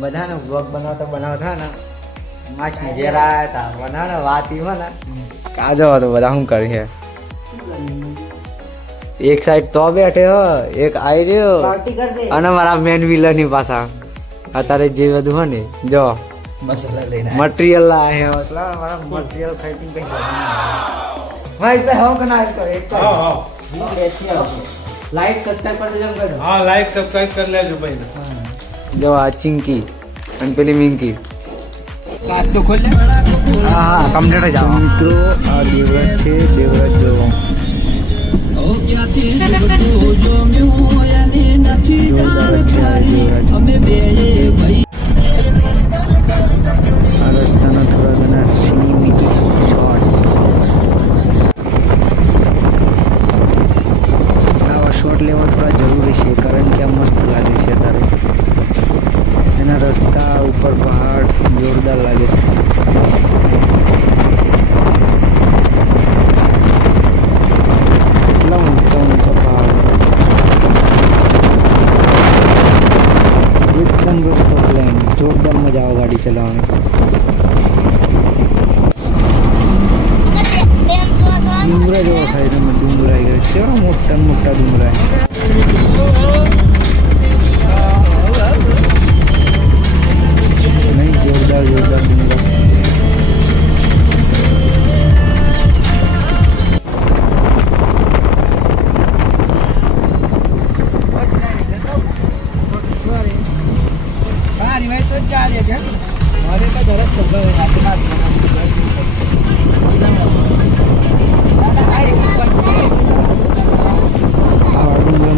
બધાને બ્લોગ બનાવતા ને માસી ઘેર આવ્યા હતા બનાવે વાત એમાં ને કાજો હતો બધા શું કરી એક સાઈડ તો બેઠે હો એક આવી રહ્યો અને મારા મેન વિલન ની પાછા અત્યારે જે બધું હોય ને જો મટીરિયલ લાયા એટલે મારા મટીરિયલ ફાઇટિંગ કઈ ભાઈ ભાઈ હો કના એક લાઈક સબસ્ક્રાઇબ કરી દેજો ભાઈ હા લાઈક સબસ્ક્રાઇબ કરી લેજો ભાઈ જો આ ચિંકી અને પેલી મિંકી કાચ તો ખોલ લે હા કમ્પ્લીટ જાવ મિત્રો આ દેવરાજ છે દેવરાજ જો જોરદાર છે આ દેવરાજ આ રસ્તાના થોડા ઘણા સિનેમેટિક શોટ આવા શોટ લેવા થોડા જરૂરી છે કારણ કે આ મસ્ત લાગે છે અત્યારે એના રસ્તા ઉપર પહાડ જોરદાર લાગે છે કેટલા ઊંચા ઊંચા પહાડ એકદમ રસ્તો પ્લેન જોરદાર મજા આવે ગાડી ચલાવવાની ડુંગરા જેવો થાય તમે ડુંગરા ગયા કેવા મોટા મોટા ડુંગરા નહીં જોરદાર જોરદાર ડુંગરા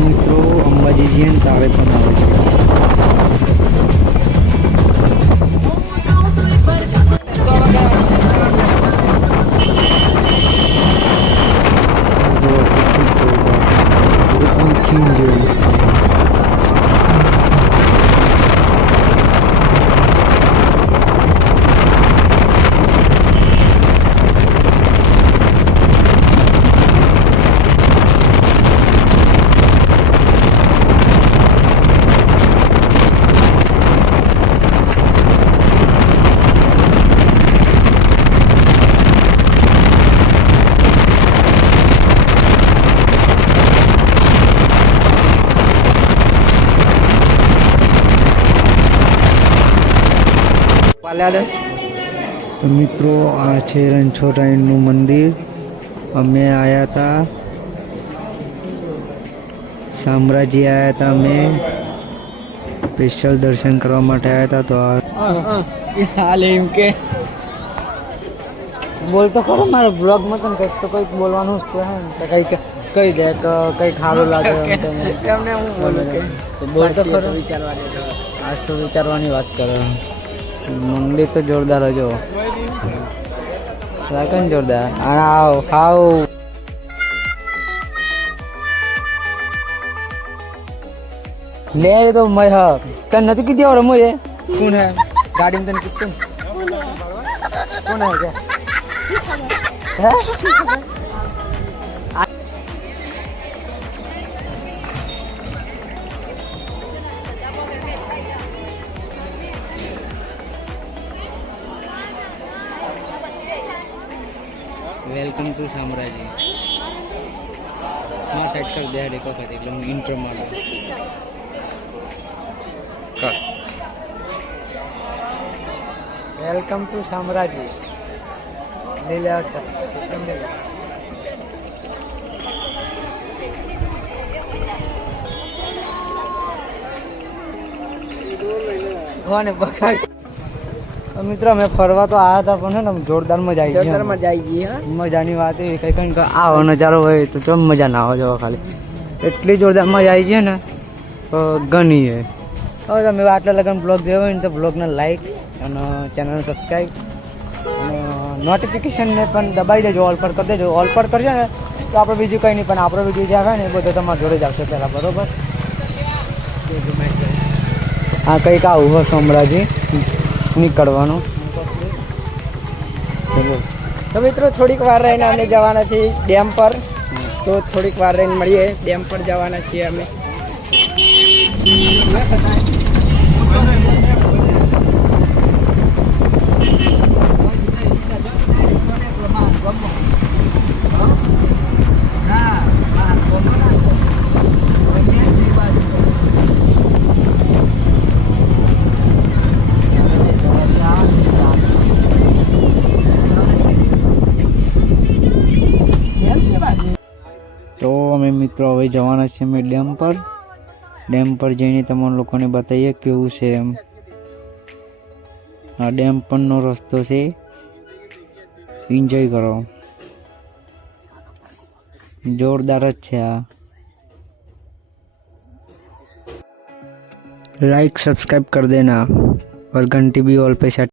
મિત્રો અંબાજી જઈને તારે પણ આવે છે તો મિત્રો આ છે રણછોડરાયનું મંદિર અમે આવ્યા હતા શામળાજી આવ્યા હતા અમે સ્પેશિયલ દર્શન કરવા માટે આવ્યા હતા તો હાલ એમ કે બોલતો ખરો મારા બ્લોગમાં તને કંઈક તો કંઈક બોલવાનું જ છે કંઈક કહી દે કે કંઈક સારું લાગે એમને હું બોલું કે બોલતો ખરો વિચારવાની આજ તો વિચારવાની વાત કરો મંદિર તો જોરદાર હજો લાગે ને જોરદાર આવ ખાવ લે તો મય હ તને નથી કીધી और मुझे कौन है गाड़ी में तने कितने कौन है क्या है वेलकम टू शामराजी मां साइड कर दे देखो कर एकदम इंट्रो मार कर वेलकम टू शामराजी ले ले एकदम ले કોને બગાડ મિત્રો અમે ફરવા તો આવ્યા હતા પણ ને જોરદાર મજા આવી ગઈ મજાની વાત એવી કઈ કઈ આવો નજારો હોય તો ચમ મજા ના આવે જો ખાલી એટલી જોરદાર મજા આવી છે ને તો ઘણી છે હવે તમે આટલા લગન બ્લોગ જોયો હોય ને તો બ્લોગને લાઈક અને ચેનલને સબસ્ક્રાઈબ અને નોટિફિકેશનને પણ દબાવી દેજો ઓલ પર કરી દેજો ઓલ પર કરજો ને તો આપણે બીજું કંઈ નહીં પણ આપણો વિડીયો જે આવે ને એ બધો તમારા જોડે જ આવશે પહેલાં બરાબર હા કંઈક આવું હોય શામળાજી નીકળવાનું તો મિત્રો થોડીક વાર રહીને અમે જવાના છીએ ડેમ પર તો થોડીક વાર રહીને મળીએ ડેમ પર જવાના છીએ અમે અમે મિત્રો હવે જવાના છીએ અમે ડેમ પર જઈને તમારા લોકોને બતાવીએ કેવું છે એમ. આ ડેમ પરનો રસ્તો છે, એન્જોય કરો, જોરદાર જ છે આ. लाइक सब्सक्राइब कर देना और घंटी भी ऑल पे सेट